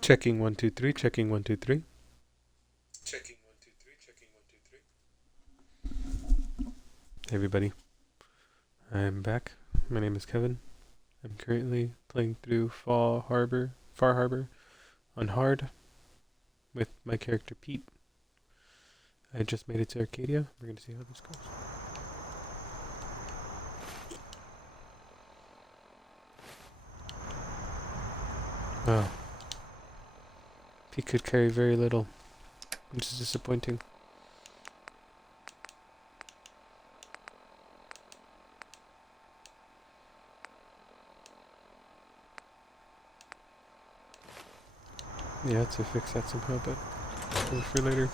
Checking 1 2 3. Checking 1 2 3. Checking 1 2 3. Checking 1 2 3. Hey everybody, I'm back. My name is Kevin. I'm currently playing through Far Harbor on hard with my character Pete. I just made it to Acadia. We're going to see how this goes. Wow. Pete could carry very little, which is disappointing. Yeah, to fix that somehow, but for later.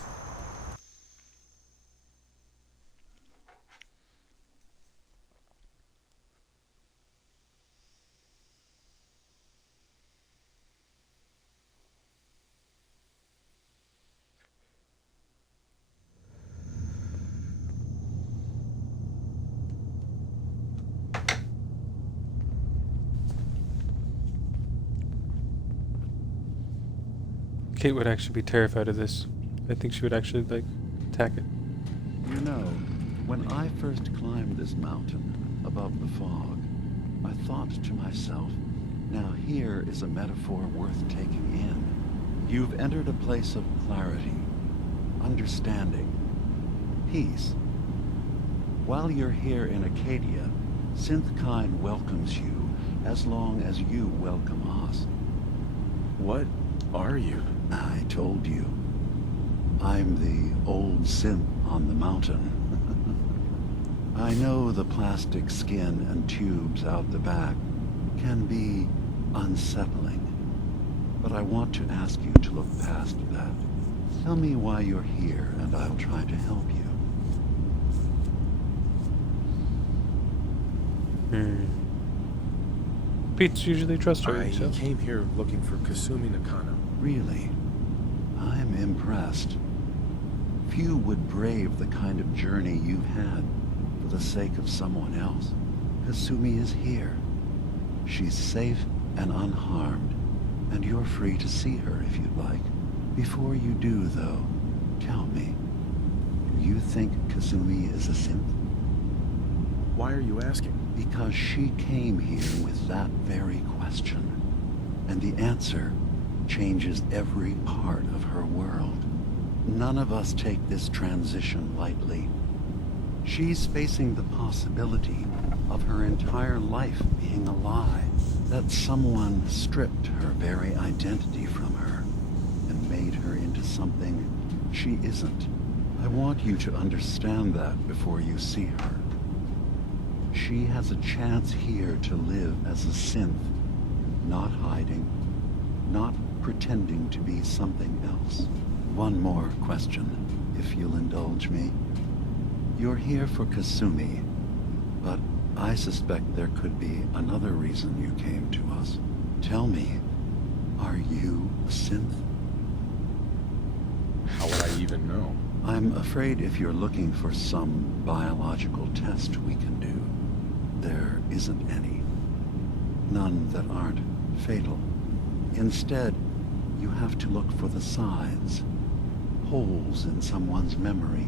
Kate would actually be terrified of this. I think she would actually, attack it. You know, when I first climbed this mountain above the fog, I thought to myself, now here is a metaphor worth taking in. You've entered a place of clarity, understanding, peace. While you're here in Acadia, Synthkind welcomes you as long as you welcome us. What are you? I told you. I'm the old synth on the mountain. I know the plastic skin and tubes out the back can be unsettling, but I want to ask you to look past that. Tell me why you're here, and I'll try to help you. Pete's usually trustworthy, so. I came here looking for Kasumi Nakano. Really? I'm impressed. Few would brave the kind of journey you've had for the sake of someone else. Kasumi is here. She's safe and unharmed, and you're free to see her if you'd like. Before you do, though, tell me, do you think Kasumi is a synth? Why are you asking? Because she came here with that very question, and the answer changes every part of her world. None of us take this transition lightly. She's facing the possibility of her entire life being a lie, that someone stripped her very identity from her and made her into something she isn't. I want you to understand that before you see her. She has a chance here to live as a synth, not hiding, not pretending to be something else. One more question, if you'll indulge me. You're here for Kasumi, but I suspect there could be another reason you came to us. Tell me, are you a synth? How would I even know? I'm afraid if you're looking for some biological test we can do, there isn't any. None that aren't fatal. Instead, you have to look for the signs, holes in someone's memory,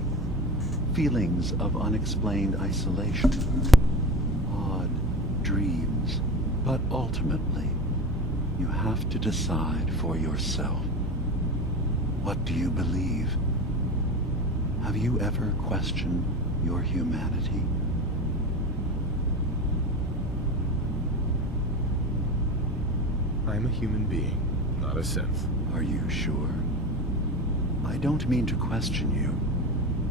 feelings of unexplained isolation, odd dreams. But ultimately, you have to decide for yourself. What do you believe? Have you ever questioned your humanity? I'm a human being, not a synth. Are you sure? I don't mean to question you,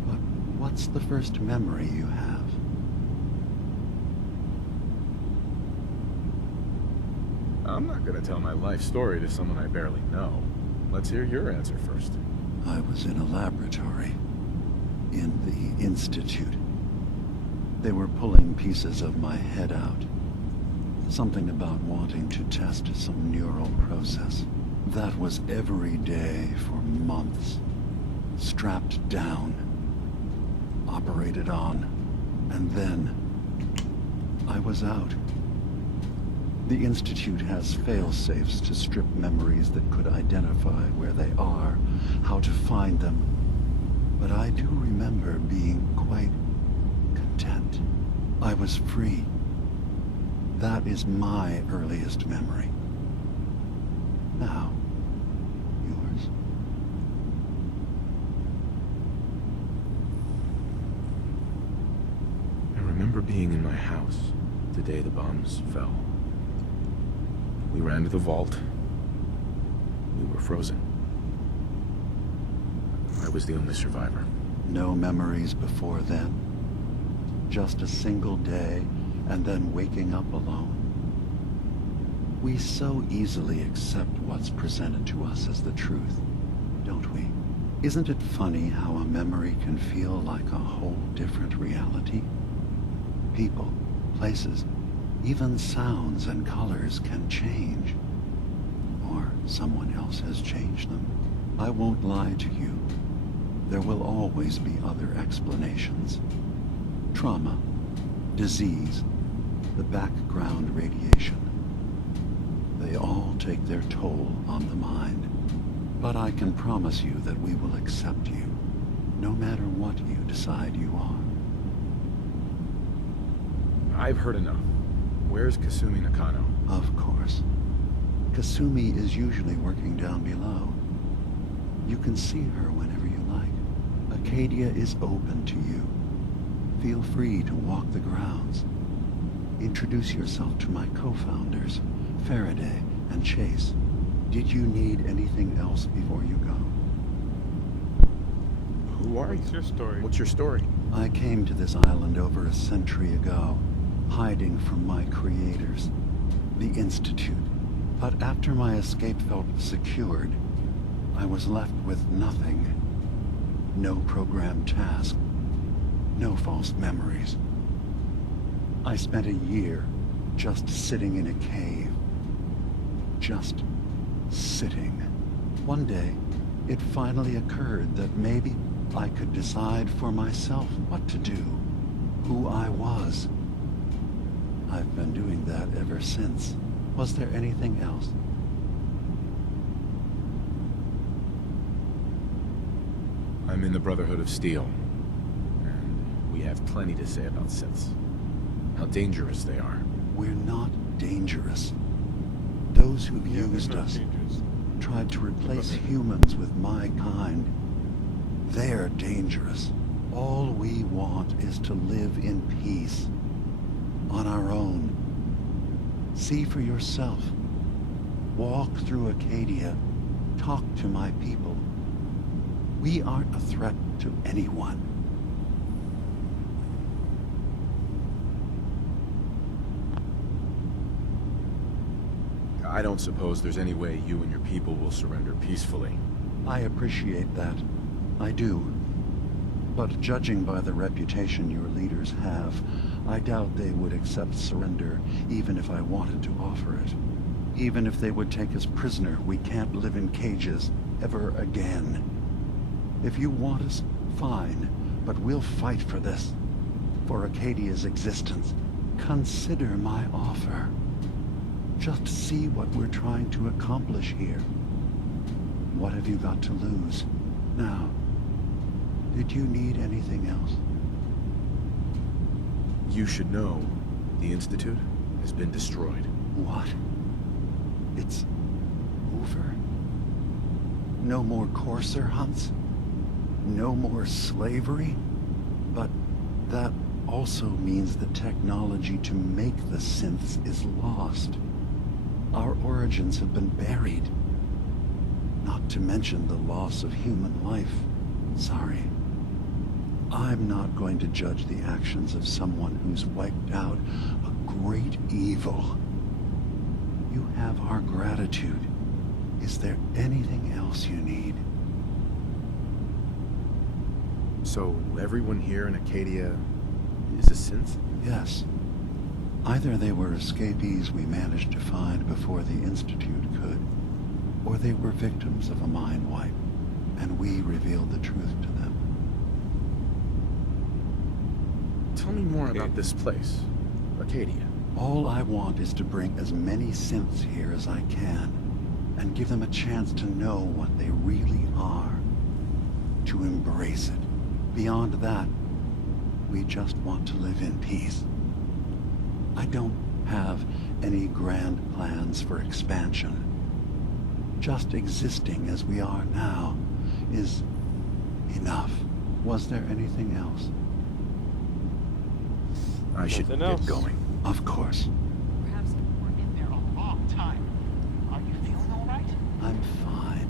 but what's the first memory you have? I'm not gonna tell my life story to someone I barely know. Let's hear your answer first. I was in a laboratory, in the Institute. They were pulling pieces of my head out. Something about wanting to test some neural process. That was every day for months. Strapped down, operated on, and then I was out. The Institute has fail-safes to strip memories that could identify where they are, how to find them. But I do remember being quite content. I was free. That is my earliest memory. Now, yours? I remember being in my house the day the bombs fell. We ran to the vault. We were frozen. I was the only survivor. No memories before then? Just a single day, and then waking up alone? We so easily accept what's presented to us as the truth, don't we? Isn't it funny how a memory can feel like a whole different reality? People, places, even sounds and colors can change. Or someone else has changed them. I won't lie to you. There will always be other explanations. Trauma, disease, the background radiation. They all take their toll on the mind. But I can promise you that we will accept you, no matter what you decide you are. I've heard enough. Where's Kasumi Nakano? Of course. Kasumi is usually working down below. You can see her whenever you like. Acadia is open to you. Feel free to walk the grounds. Introduce yourself to my co-founders, Faraday and Chase. Did you need anything else before you go? Who are What's you? your story? What's your story? I came to this island over a century ago, hiding from my creators, the Institute. But after my escape felt secured, I was left with nothing. No programmed task. No false memories. I spent a year just sitting in a cave. Just sitting. One day, it finally occurred that maybe I could decide for myself what to do, who I was. I've been doing that ever since. Was there anything else? I'm in the Brotherhood of Steel, and we have plenty to say about synths. How dangerous they are. We're not dangerous. Those who've Yeah, they're used not us dangerous. tried to replace humans with my kind. They're dangerous. All we want is to live in peace. On our own. See for yourself. Walk through Acadia. Talk to my people. We aren't a threat to anyone. I don't suppose there's any way you and your people will surrender peacefully. I appreciate that. I do. But judging by the reputation your leaders have, I doubt they would accept surrender even if I wanted to offer it. Even if they would take us prisoner, we can't live in cages ever again. If you want us, fine, but we'll fight for this. For Acadia's existence. Consider my offer. Just see what we're trying to accomplish here. What have you got to lose? Now, did you need anything else? You should know, the Institute has been destroyed. What? It's over? No more courser hunts? No more slavery? But that also means the technology to make the synths is lost. Our origins have been buried. Not to mention the loss of human life. Sorry. I'm not going to judge the actions of someone who's wiped out a great evil. You have our gratitude. Is there anything else you need? So everyone here in Acadia is a synth? Yes. Either they were escapees we managed to find before the Institute could, or they were victims of a mind wipe, and we revealed the truth to them. Tell me more about this place, Acadia. All I want is to bring as many synths here as I can, and give them a chance to know what they really are. To embrace it. Beyond that, we just want to live in peace. I don't have any grand plans for expansion. Just existing as we are now is enough. Was there anything else? I should Nothing get else. going. Of course. Perhaps you were in there a long time. Are you feeling all right? I'm fine.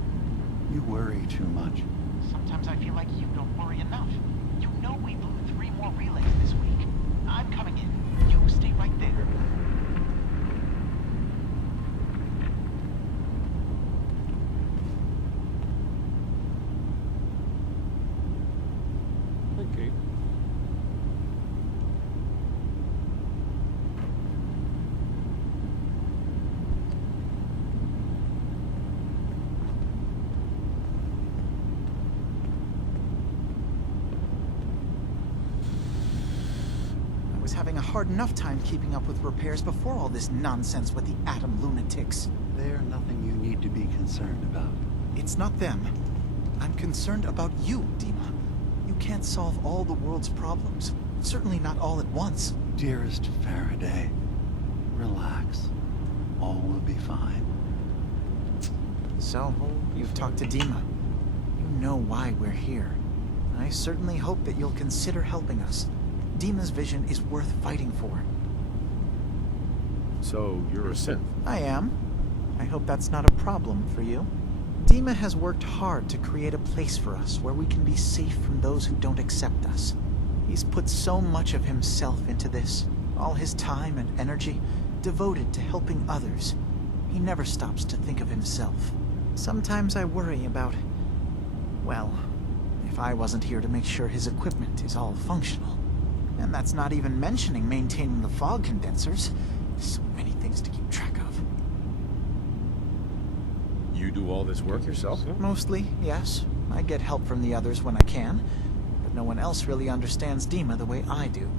You worry too much. Sometimes I feel like you don't worry enough. You know we blew 3 more relays this week. I'm coming in. You stay right there. Okay. I was having a hard enough time keeping up with repairs before all this nonsense with the atom lunatics. They're nothing you need to be concerned about. It's not them. I'm concerned about you, Dima. You can't solve all the world's problems. Certainly not all at once. Dearest Faraday, relax. All will be fine. So, you've talked to Dima. You know why we're here. I certainly hope that you'll consider helping us. Dima's vision is worth fighting for. So, you're a synth. I am. I hope that's not a problem for you. Dima has worked hard to create a place for us where we can be safe from those who don't accept us. He's put so much of himself into this, all his time and energy devoted to helping others. He never stops to think of himself. Sometimes I worry about, well, if I wasn't here to make sure his equipment is all functional. And that's not even mentioning maintaining the fog condensers. So many things to keep track of. You do all this work yourself? So, Mostly, yes. I get help from the others when I can, but no one else really understands Dima the way I do.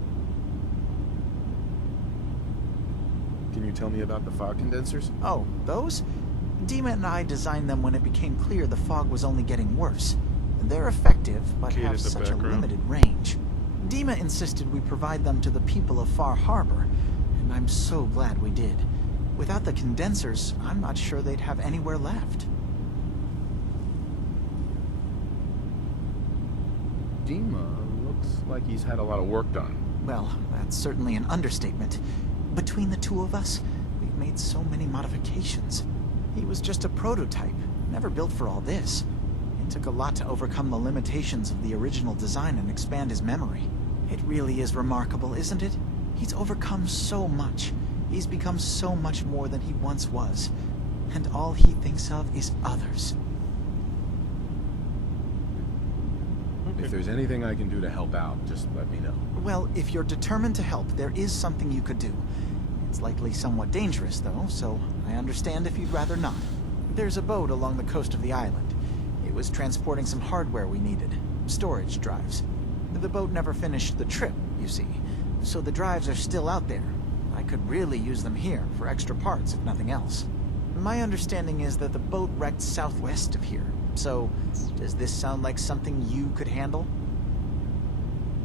Can you tell me about the fog condensers? Oh, those? Dima and I designed them when it became clear the fog was only getting worse. They're effective, but Kate in have the such a background. limited range. Dima insisted we provide them to the people of Far Harbor, and I'm so glad we did. Without the condensers, I'm not sure they'd have anywhere left. Dima looks like he's had a lot of work done. Well, that's certainly an understatement. Between the two of us, we've made so many modifications. He was just a prototype, never built for all this. It took a lot to overcome the limitations of the original design and expand his memory. It really is remarkable, isn't it? He's overcome so much. He's become so much more than he once was. And all he thinks of is others. If there's anything I can do to help out, just let me know. Well, if you're determined to help, there is something you could do. It's likely somewhat dangerous, though, so I understand if you'd rather not. There's a boat along the coast of the island. It was transporting some hardware we needed. Storage drives. The boat never finished the trip, you see, so the drives are still out there. I could really use them here for extra parts, if nothing else. My understanding is that the boat wrecked southwest of here, so does this sound like something you could handle?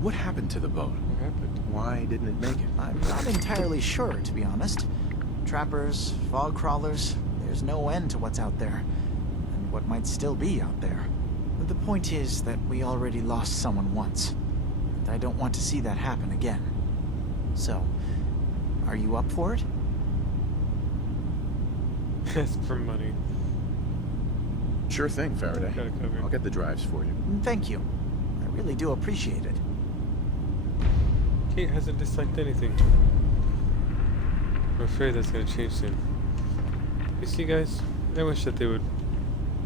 What happened to the boat? what happened? Why didn't it make it? I'm not entirely sure, to be honest. Trappers, fog crawlers, there's no end to what's out there, and what might still be out there. But the point is that we already lost someone once, and I don't want to see that happen again. So, are you up for it? Ask for money. Sure thing, Faraday. Gotta cover. I'll get the drives for you. Thank you. I really do appreciate it. Kate hasn't disliked anything. I'm afraid that's gonna change soon. You see, guys, I wish that they would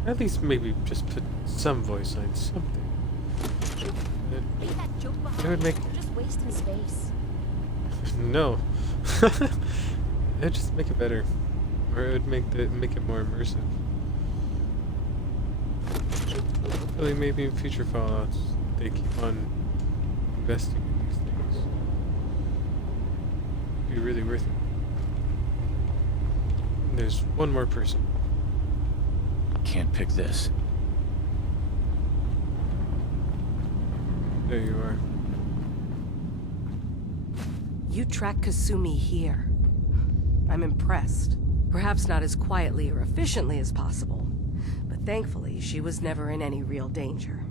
at least maybe just put some voice lines, something. Leave that joke behind. It would make- You're just wasting space. No. It'd just make it better. Or it would make it more immersive. Hopefully maybe in future Fallouts they keep on investing in these things. It'd be really worth it. There's one more person. Can't pick this. There you are. You track Kasumi here. I'm impressed. Perhaps not as quietly or efficiently as possible, but thankfully she was never in any real danger.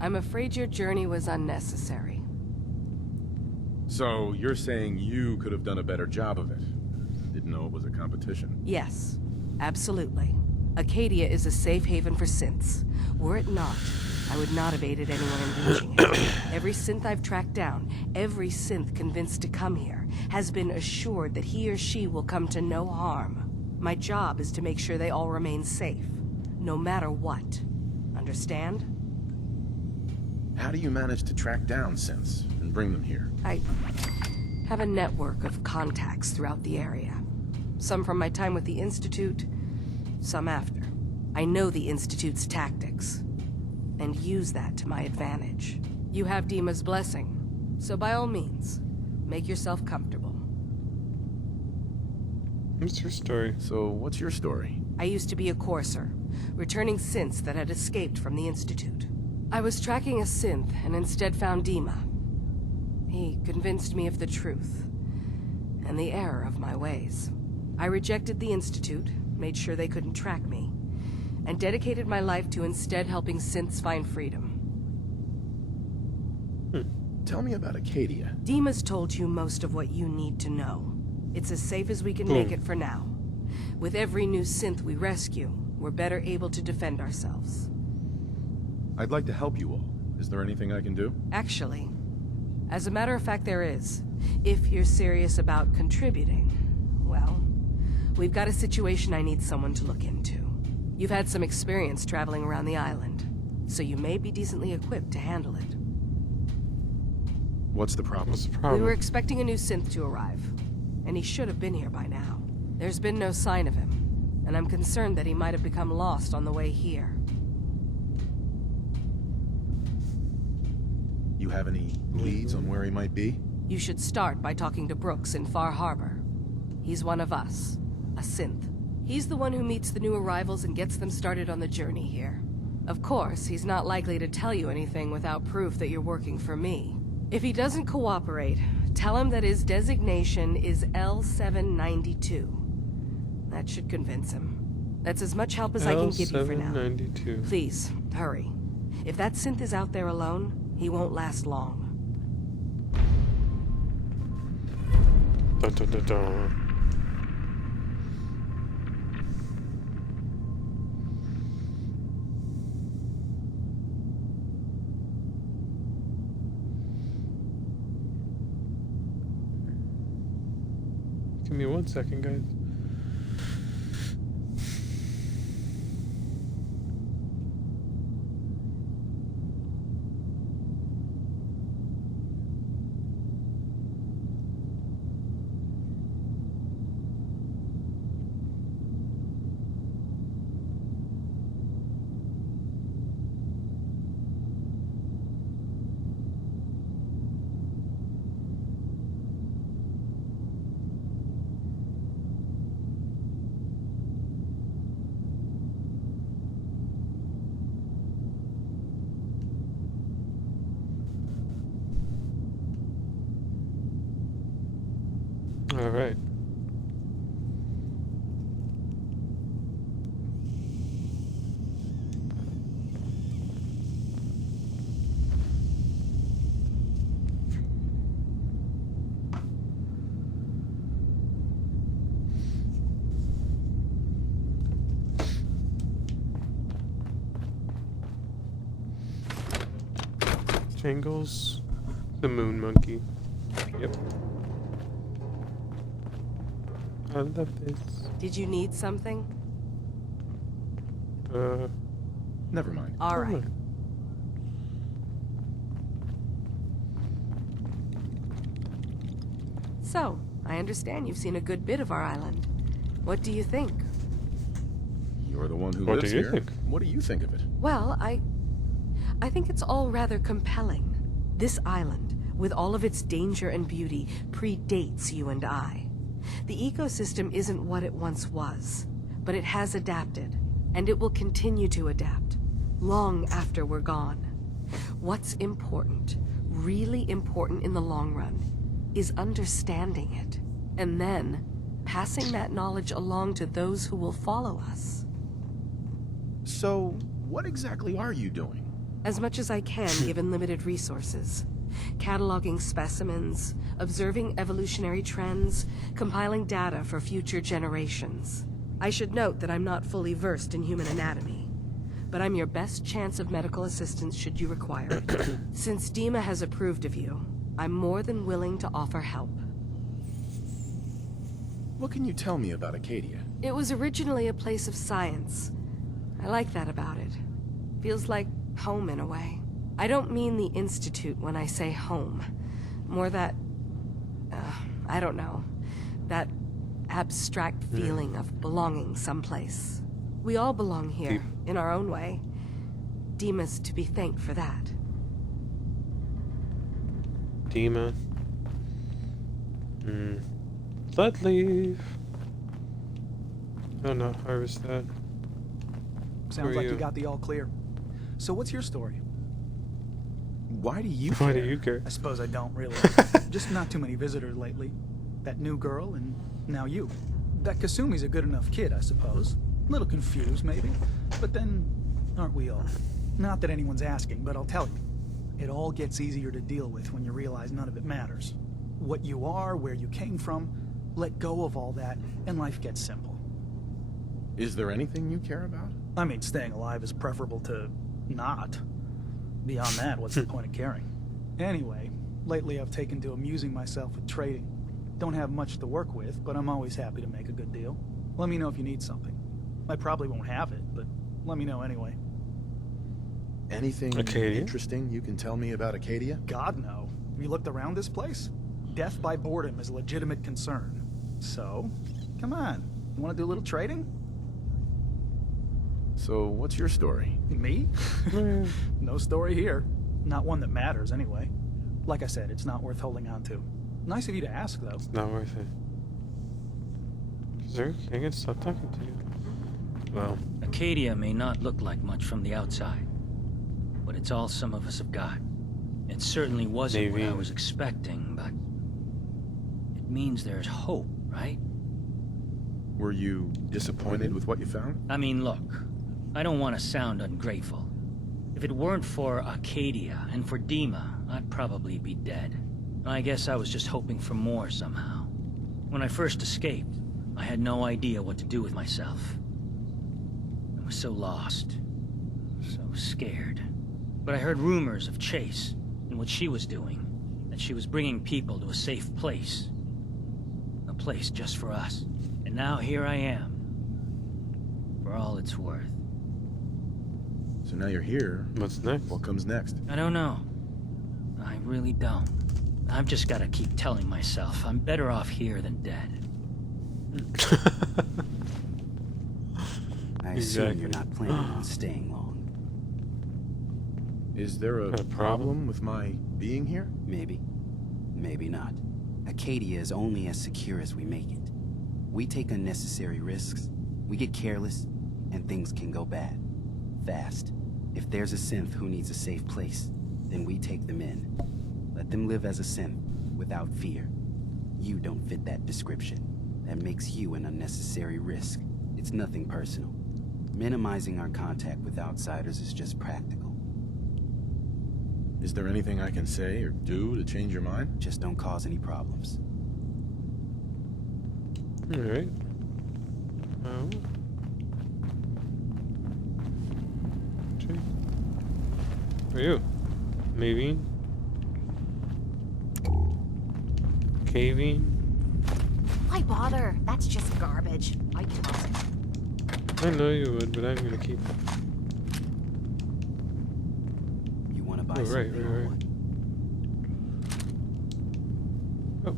I'm afraid your journey was unnecessary. So, you're saying you could have done a better job of it? Didn't know it was a competition. Yes, absolutely. Acadia is a safe haven for synths. Were it not, I would not have aided anyone in reaching it. Every synth I've tracked down, every synth convinced to come here, has been assured that he or she will come to no harm. My job is to make sure they all remain safe, no matter what. Understand? How do you manage to track down synths and bring them here? I have a network of contacts throughout the area. Some from my time with the Institute, some after. I know the Institute's tactics, and use that to my advantage. You have Dima's blessing, so by all means, make yourself comfortable. What's your story? So, what's your story? I used to be a courser, returning synths that had escaped from the Institute. I was tracking a synth and instead found Dima. He convinced me of the truth, and the error of my ways. I rejected the Institute, made sure they couldn't track me, and dedicated my life to instead helping synths find freedom. Tell me about Acadia. Dima's told you most of what you need to know. It's as safe as we can make it for now. With every new synth we rescue, we're better able to defend ourselves. I'd like to help you all. Is there anything I can do? Actually, as a matter of fact, there is. If you're serious about contributing, well, we've got a situation I need someone to look into. You've had some experience traveling around the island, so you may be decently equipped to handle it. What's the problem? What's the We problem? were expecting a new synth to arrive, and he should have been here by now. There's been no sign of him, and I'm concerned that he might have become lost on the way here. You have any leads on where he might be? You should start by talking to Brooks in Far Harbor. He's one of us, a synth. He's the one who meets the new arrivals and gets them started on the journey here. Of course, he's not likely to tell you anything without proof that you're working for me. If he doesn't cooperate, tell him that his designation is L792. That should convince him. That's as much help as I can give you for now. L792. Please, hurry. If that synth is out there alone, he won't last long. Dun, dun, dun, dun. Give me 1 second, guys. All right. Jangles, the moon monkey. Yep. I love this. Did you need something? Never mind. All right. So, I understand you've seen a good bit of our island. What do you think? You're the one who What lives do you here. think? What do you think of it? Well, I think it's all rather compelling. This island, with all of its danger and beauty, predates you and I. The ecosystem isn't what it once was. but it has adapted, and it will continue to adapt, long after we're gone. What's important, really important in the long run, is understanding it, and then passing that knowledge along to those who will follow us. So, what exactly are you doing? As much as I can, given limited resources. Cataloging specimens, observing evolutionary trends, compiling data for future generations. I should note that I'm not fully versed in human anatomy, but I'm your best chance of medical assistance should you require it. Since Dima has approved of you, I'm more than willing to offer help. What can you tell me about Acadia? It was originally a place of science. I like that about it. Feels like home in a way. I don't mean the Institute when I say home. More that, I don't know, that abstract feeling of belonging someplace. We all belong here, in our own way. Dima's to be thanked for that. Dima. Blood leaf. Oh no, harvest that. Sounds like you got the all clear. So what's your story? Why do you Why care? do you care? I suppose I don't really. Just not too many visitors lately. That new girl and now you. That Kasumi's a good enough kid, I suppose. Little confused, maybe. But then, aren't we all? Not that anyone's asking, but I'll tell you. It all gets easier to deal with when you realize none of it matters. What you are, where you came from, let go of all that, and life gets simple. Is there anything you care about? I mean, staying alive is preferable to not. Beyond that, what's the point of caring? Anyway, lately I've taken to amusing myself with trading. Don't have much to work with, but I'm always happy to make a good deal. Let me know if you need something. I probably won't have it, but let me know anyway. Anything Acadia? interesting you can tell me about Acadia? God, no. Have you looked around this place? Death by boredom is a legitimate concern. So, come on. You want to do a little trading? So, what's your story? Me? No story here. Not one that matters, anyway. Like I said, it's not worth holding on to. Nice of you to ask, though. It's not worth it. Sir, I can stop talking to you. Well, Acadia may not look like much from the outside, but it's all some of us have got. It certainly wasn't what I Maybe. was expecting, but it means there's hope, right? Were you disappointed with what you found? I mean, look, I don't want to sound ungrateful. If it weren't for Acadia and for Dima, I'd probably be dead. I guess I was just hoping for more somehow. When I first escaped, I had no idea what to do with myself. I was so lost, so scared. But I heard rumors of Chase and what she was doing, that she was bringing people to a safe place. A place just for us. And now here I am, for all it's worth. So now you're here. what's next? What comes next? I don't know. I really don't. I've just got to keep telling myself I'm better off here than dead. I assume Exactly. you're not planning on staying long. Is there a A problem? problem with my being here? Maybe. Maybe not. Acadia is only as secure as we make it. We take unnecessary risks, we get careless, and things can go bad. Fast. If there's a synth who needs a safe place, then we take them in. Let them live as a synth, without fear. You don't fit that description. That makes you an unnecessary risk. It's nothing personal. Minimizing our contact with outsiders is just practical. Is there anything I can say or do to change your mind? Just don't cause any problems. Alright. Who are you? Maybe? Caving? Why bother? That's just garbage. I toss it. I know you would, but I'm gonna keep it. You want to buy Oh, right, something right, or right. what? Oh,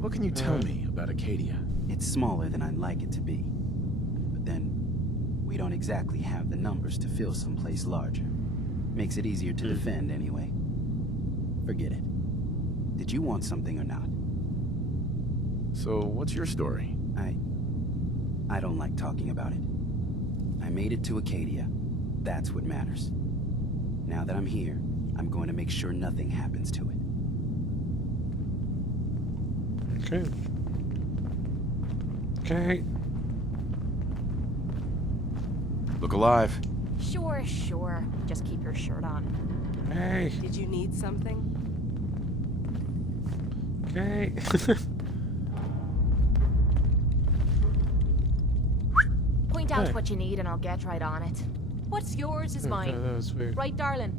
What can you tell me about Acadia? It's smaller than I'd like it to be. But then, we don't exactly have the numbers to fill someplace larger. Makes it easier to defend anyway. Forget it. Did you want something or not? So, what's your story? I don't like talking about it. I made it to Acadia. That's what matters. Now that I'm here, I'm going to make sure nothing happens to it. Okay. Okay. Look alive. Sure, sure. Just keep your shirt on. Hey. Did you need something? Okay. Point out Hey. what you need and I'll get right on it. What's yours is Okay, mine. that was weird. Right, darling?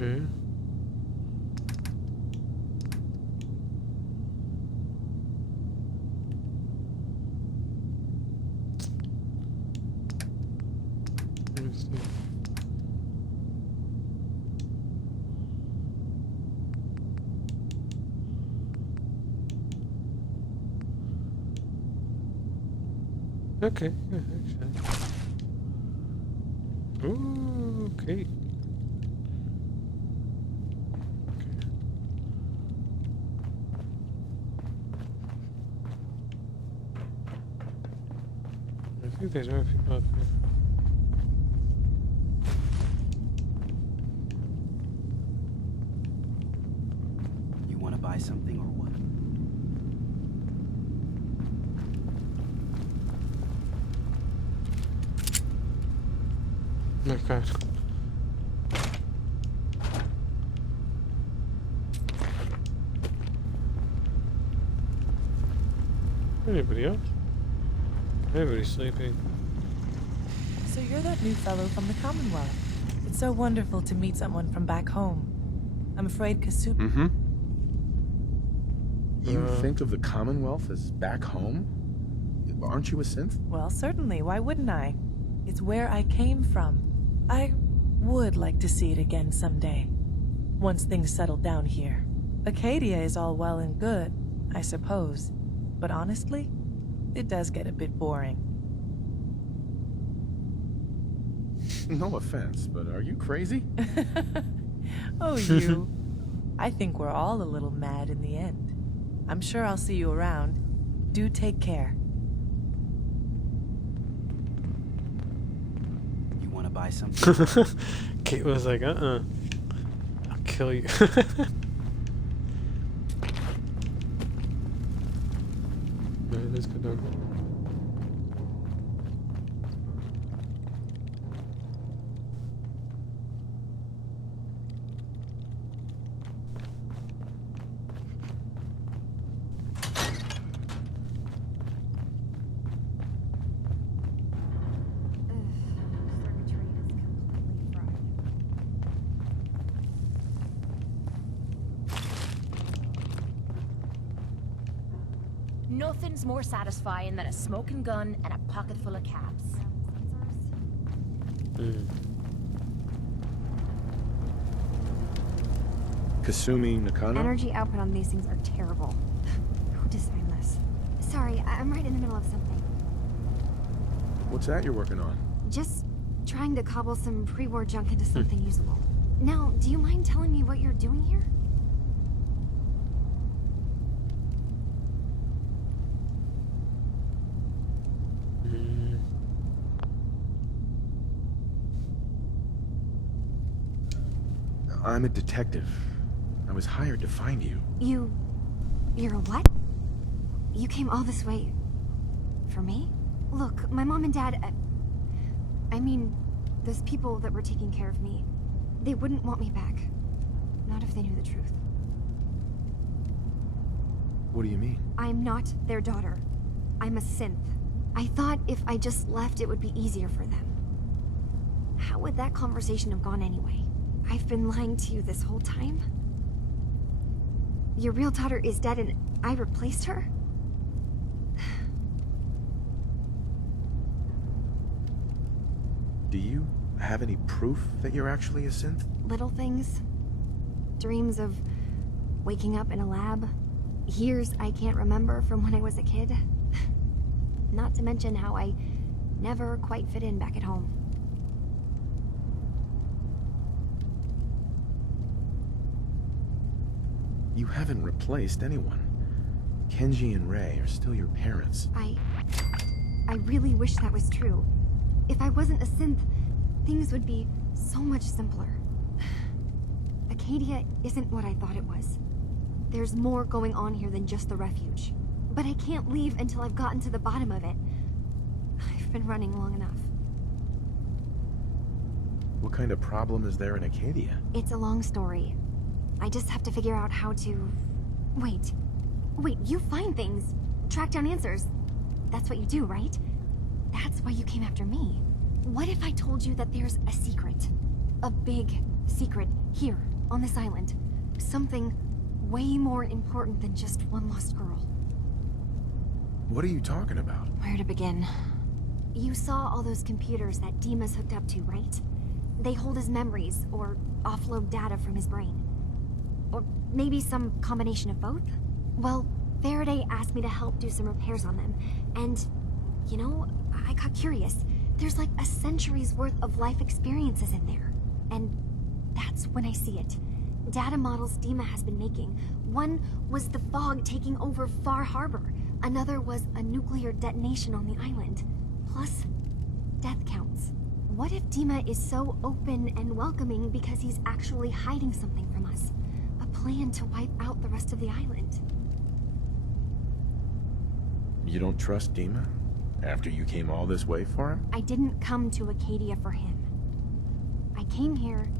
Okay. Let me see. Okay, yeah, actually. Ooh, okay. I think there's more people up here. You want to buy something or what? Oh god. Anybody else? Everybody's sleeping. So you're that new fellow from the Commonwealth. It's so wonderful to meet someone from back home. I'm afraid Kasumi... Mm-hmm. You Uh. think of the Commonwealth as back home? Aren't you a synth? Well, certainly. Why wouldn't I? It's where I came from. I would like to see it again someday. Once things settle down here. Acadia is all well and good, I suppose. But honestly, it does get a bit boring. No offense, but are you crazy? Oh, you. I think we're all a little mad in the end. I'm sure I'll see you around. Do take care. You want to buy something? Kate was like, I'll kill you. Alright, let's go down. Nothing's more satisfying than a smoking gun and a pocket full of caps. Kasumi Nakano? Energy output on these things are terrible. Who designed this? Sorry, I'm right in the middle of something. What's that you're working on? Just trying to cobble some pre-war junk into something usable. Now, do you mind telling me what you're doing here? I'm a detective. I was hired to find you. You're a what? You came all this way... for me? Look, my mom and dad... I mean, those people that were taking care of me, they wouldn't want me back. Not if they knew the truth. What do you mean? I'm not their daughter. I'm a synth. I thought if I just left, it would be easier for them. How would that conversation have gone anyway? I've been lying to you this whole time? Your real daughter is dead and I replaced her? Do you have any proof that you're actually a synth? Little things. Dreams of waking up in a lab. Years I can't remember from when I was a kid. Not to mention how I never quite fit in back at home. You haven't replaced anyone. Kenji and Ray are still your parents. I really wish that was true. If I wasn't a synth, things would be so much simpler. Acadia isn't what I thought it was. There's more going on here than just the refuge. But I can't leave until I've gotten to the bottom of it. I've been running long enough. What kind of problem is there in Acadia? It's a long story. I just have to figure out how to... Wait, you find things, track down answers. That's what you do, right? That's why you came after me. What if I told you that there's a secret? A big secret here, on this island. Something way more important than just one lost girl. What are you talking about? Where to begin? You saw all those computers that Dima's hooked up to, right? They hold his memories, or offload data from his brain. Or maybe some combination of both? Well, Faraday asked me to help do some repairs on them, and, you know, I got curious. There's like a century's worth of life experiences in there. And that's when I see it. Data models Dima has been making. One was the fog taking over Far Harbor. Another was a nuclear detonation on the island. Plus, death counts. What if Dima is so open and welcoming because he's actually hiding something from us? A plan to wipe out the rest of the island. You don't trust Dima? After you came all this way for him? I didn't come to Acadia for him. I came here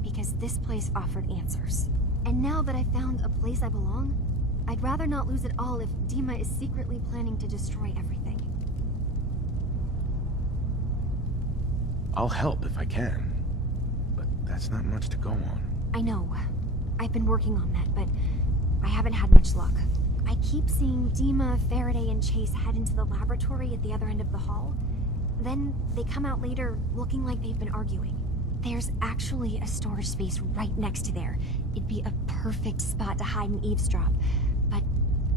because this place offered answers. And now that I found a place I belong, I'd rather not lose it all if Dima is secretly planning to destroy everything. I'll help if I can. But that's not much to go on. I know. I've been working on that, but I haven't had much luck. I keep seeing Dima, Faraday, and Chase head into the laboratory at the other end of the hall. Then they come out later looking like they've been arguing. There's actually a storage space right next to there. It'd be a perfect spot to hide and eavesdrop, but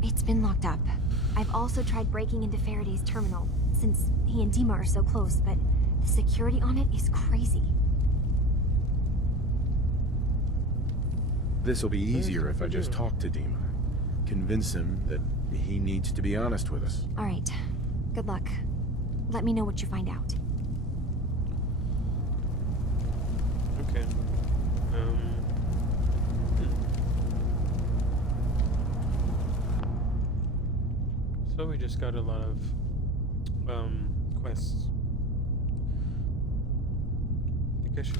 it's been locked up. I've also tried breaking into Faraday's terminal, since he and Dima are so close, but the security on it is crazy. This'll be easier if I just talk to Dima. Convince him that he needs to be honest with us. All right. Good luck. Let me know what you find out. Okay. So we just got a lot of quests. I think I should.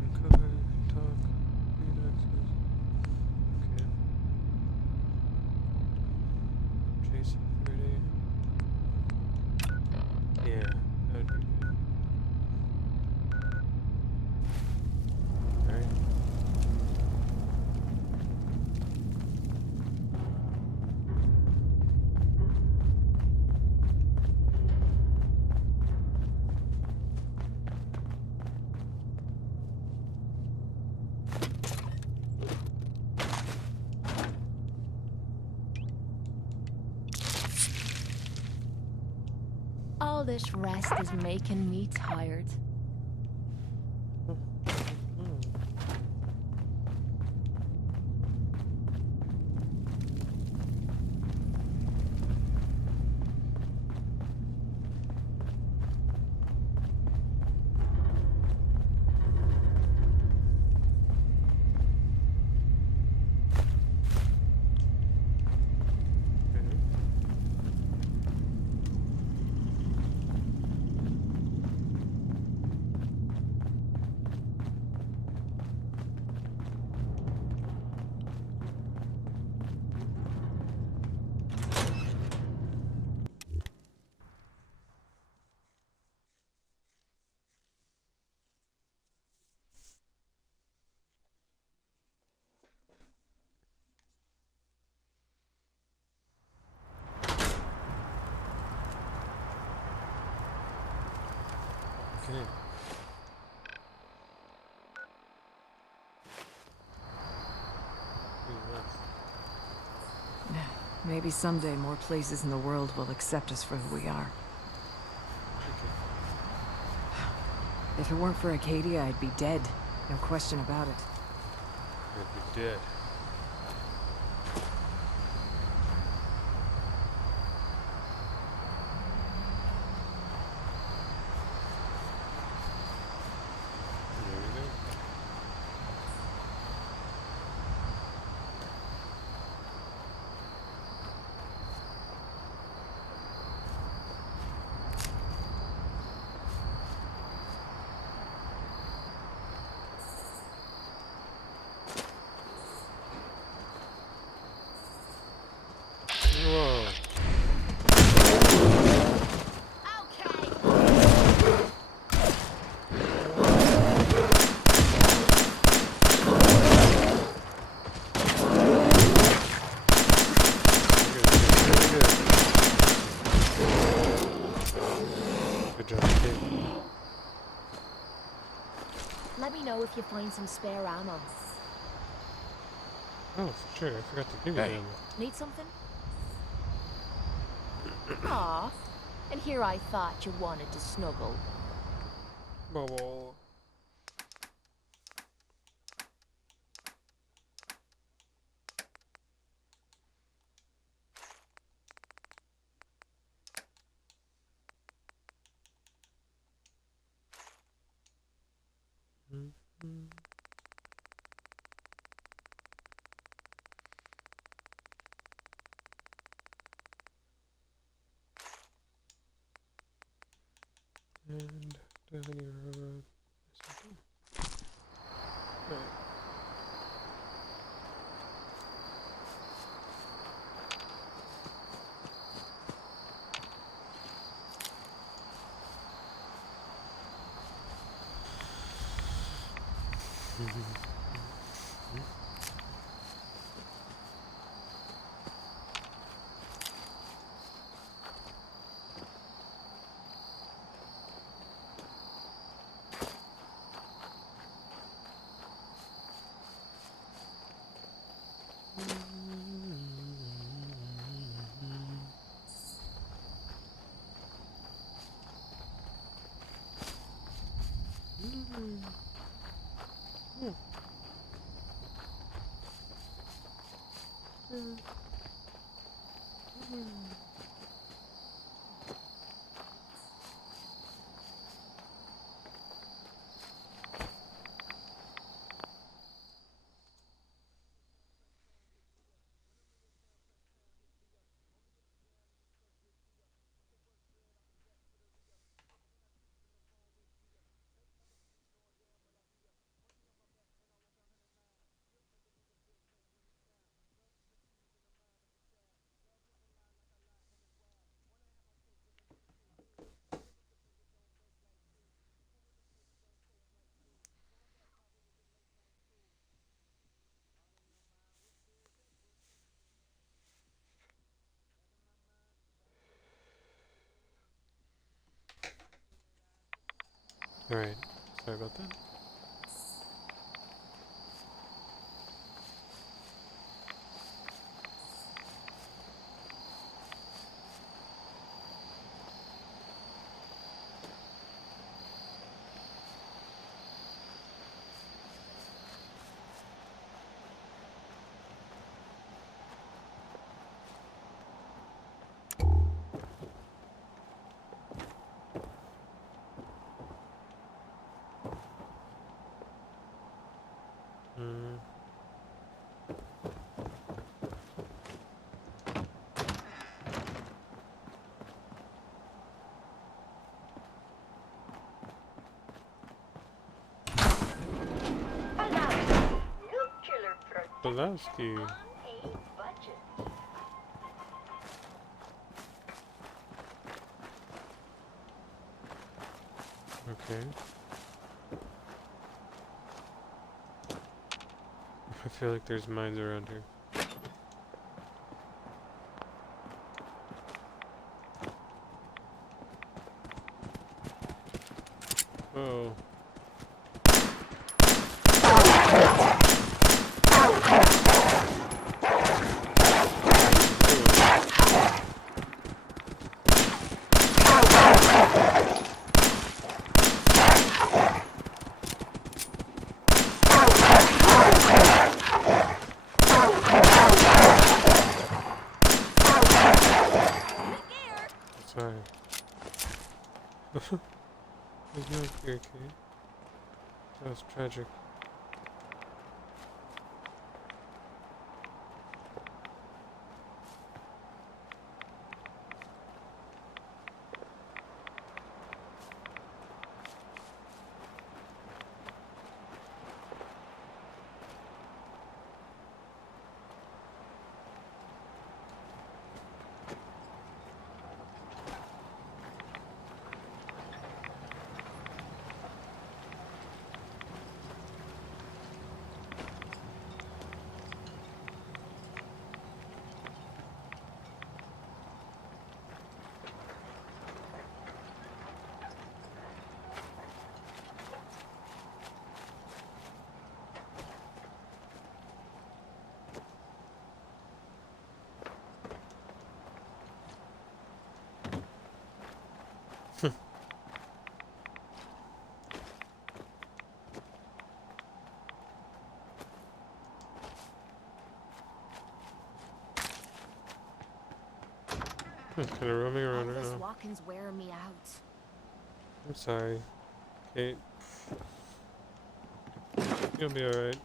Uncover, talk, read access. Okay. Jason 30. Yeah, that would be good. Alright. All this rest is making me tired. Yeah. Maybe someday more places in the world will accept us for who we are. If it weren't for Acadia, I'd be dead. No question about it. I'd be dead. Whoa. Good job, kid. Let me know if you find some spare ammo. Oh, for sure. I forgot to give you Hey. them. Need something? Aw, and here I thought you wanted to snuggle. Bubble. And down your right. Alright, sorry about that. Pulaski. Okay. I feel like there's mines around here. Oh. Sorry. There's no fear, Kate. That was tragic. I'm kind of roaming around All right this now. walking's wearing me out. I'm sorry, Kate. You'll be alright.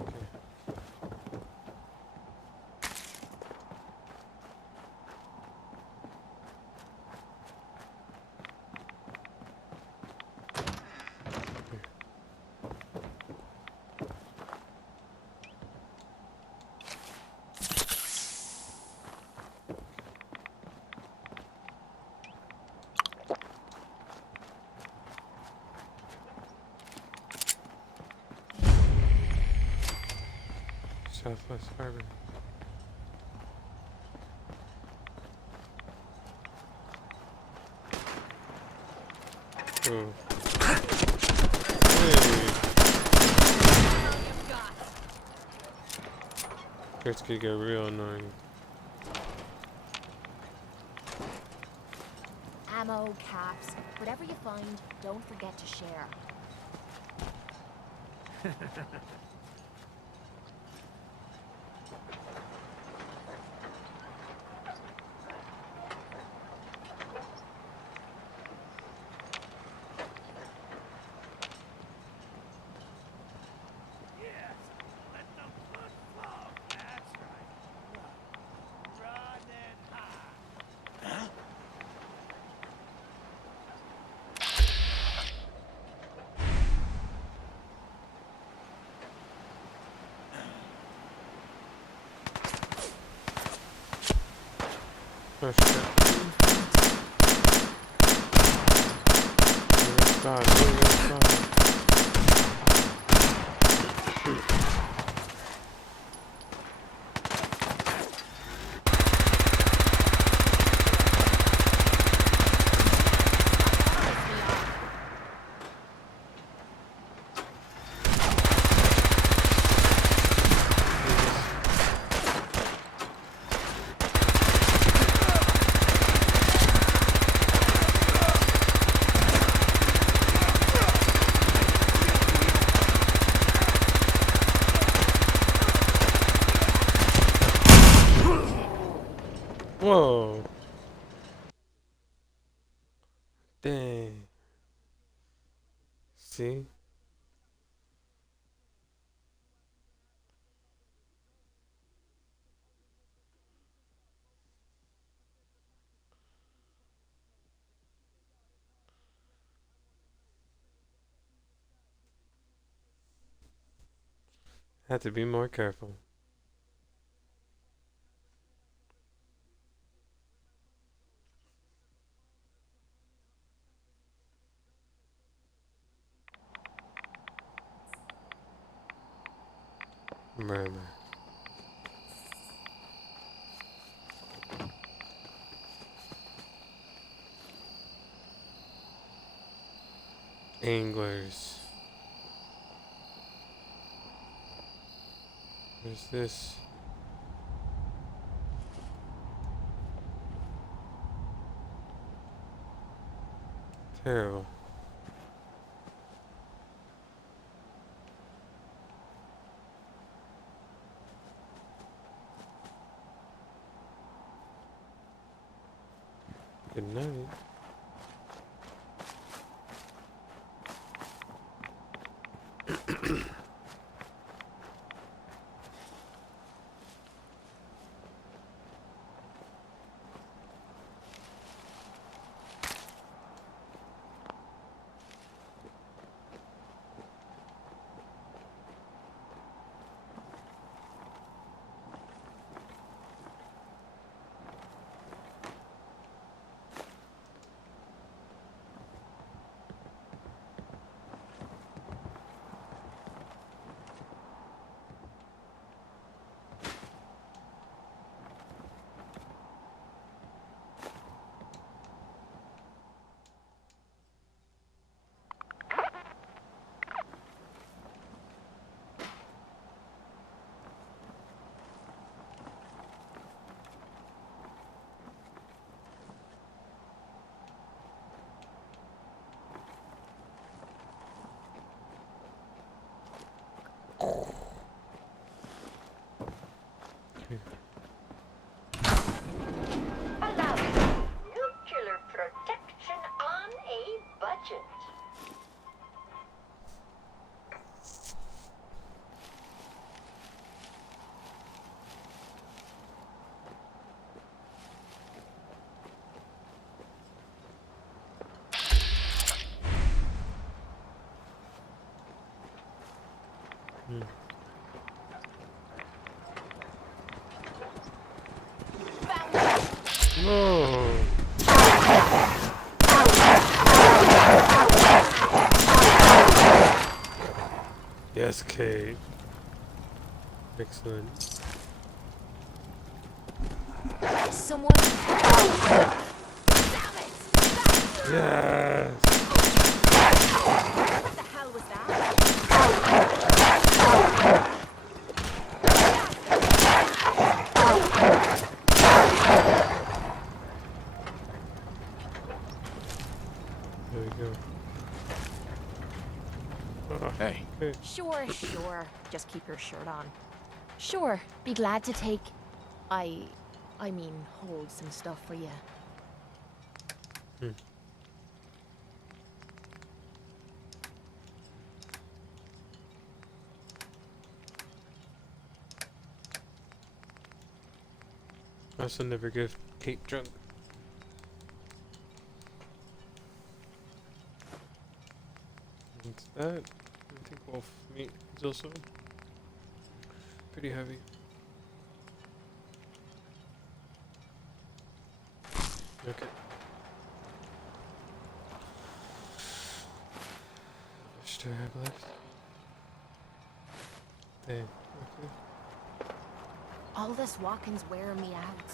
Okay. Southwest Harbor. Oh. Hey! This could get real annoying. Ammo, caps, whatever you find, don't forget to share. Oh shit. God, Whoa. Dang. See? Had to be more careful. Right. Anglers. What's this? Terrible. Good night. Nuclear protection on a budget. No. Yes, Kate. Excellent. Someone. Yes. What the hell was that? There we go. Hey. Hey. Sure, sure. Just keep your shirt on. Sure, be glad to take. I mean, hold some stuff for you. I also never give Kate drunk. What's that? I think wolf meat is also pretty heavy. Okay. Which do I have left? Hey, okay. All this walking's wearing me out.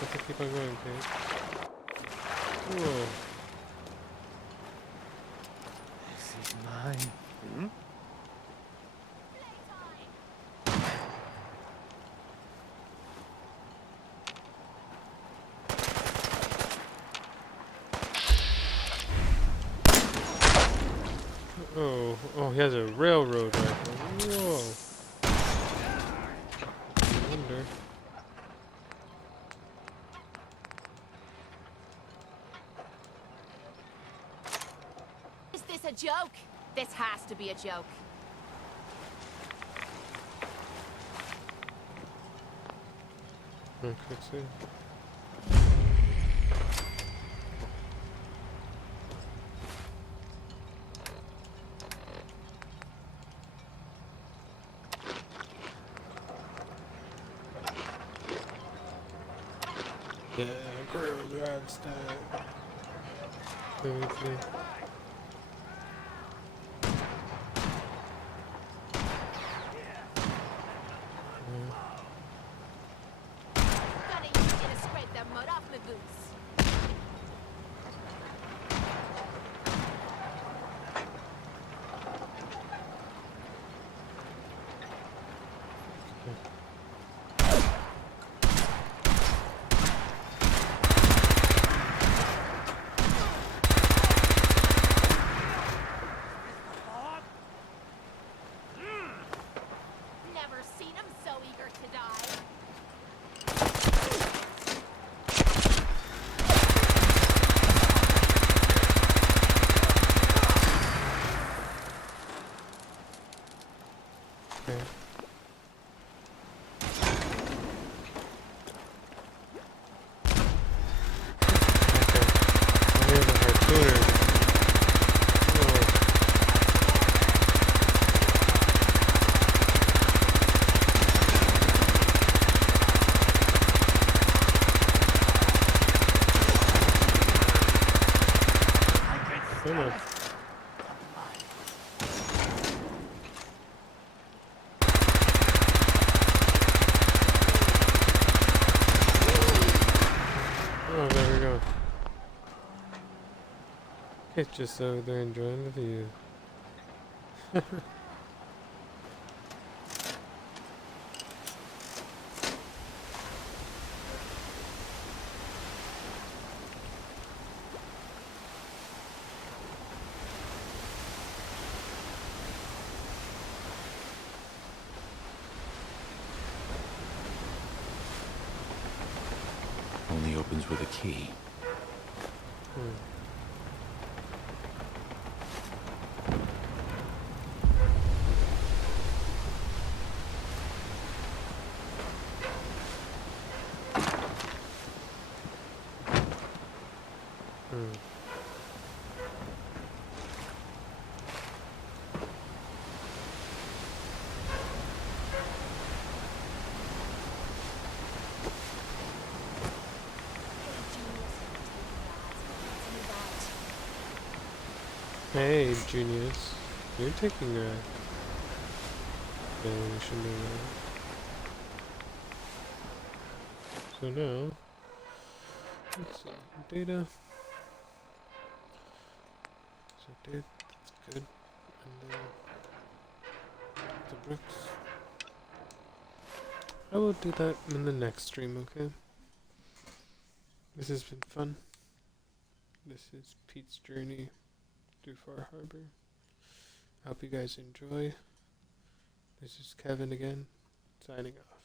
Let's keep on going, Kate. Whoa. This is mine. Hmm? Oh, he has a railroad rifle. Whoa. I wonder. Is this a joke? This has to be a joke. Okay, see. Yeah, grill drive style. Okay. Gonna use you to scrape the mud off my boots. Never seen him so eager to die. Okay. Okay. I hear the harpooner. Come on. Oh, there we go. It's just so they're enjoying the view. Only opens with a key. Hey, genius. You're taking a... Yeah, we should do that. So now... Let's see. Data. So data, that's good. And then... The bricks. I will do that in the next stream, okay? This has been fun. This is Pete's journey through Far Harbor. I hope you guys enjoy. This is Kevin again, signing off.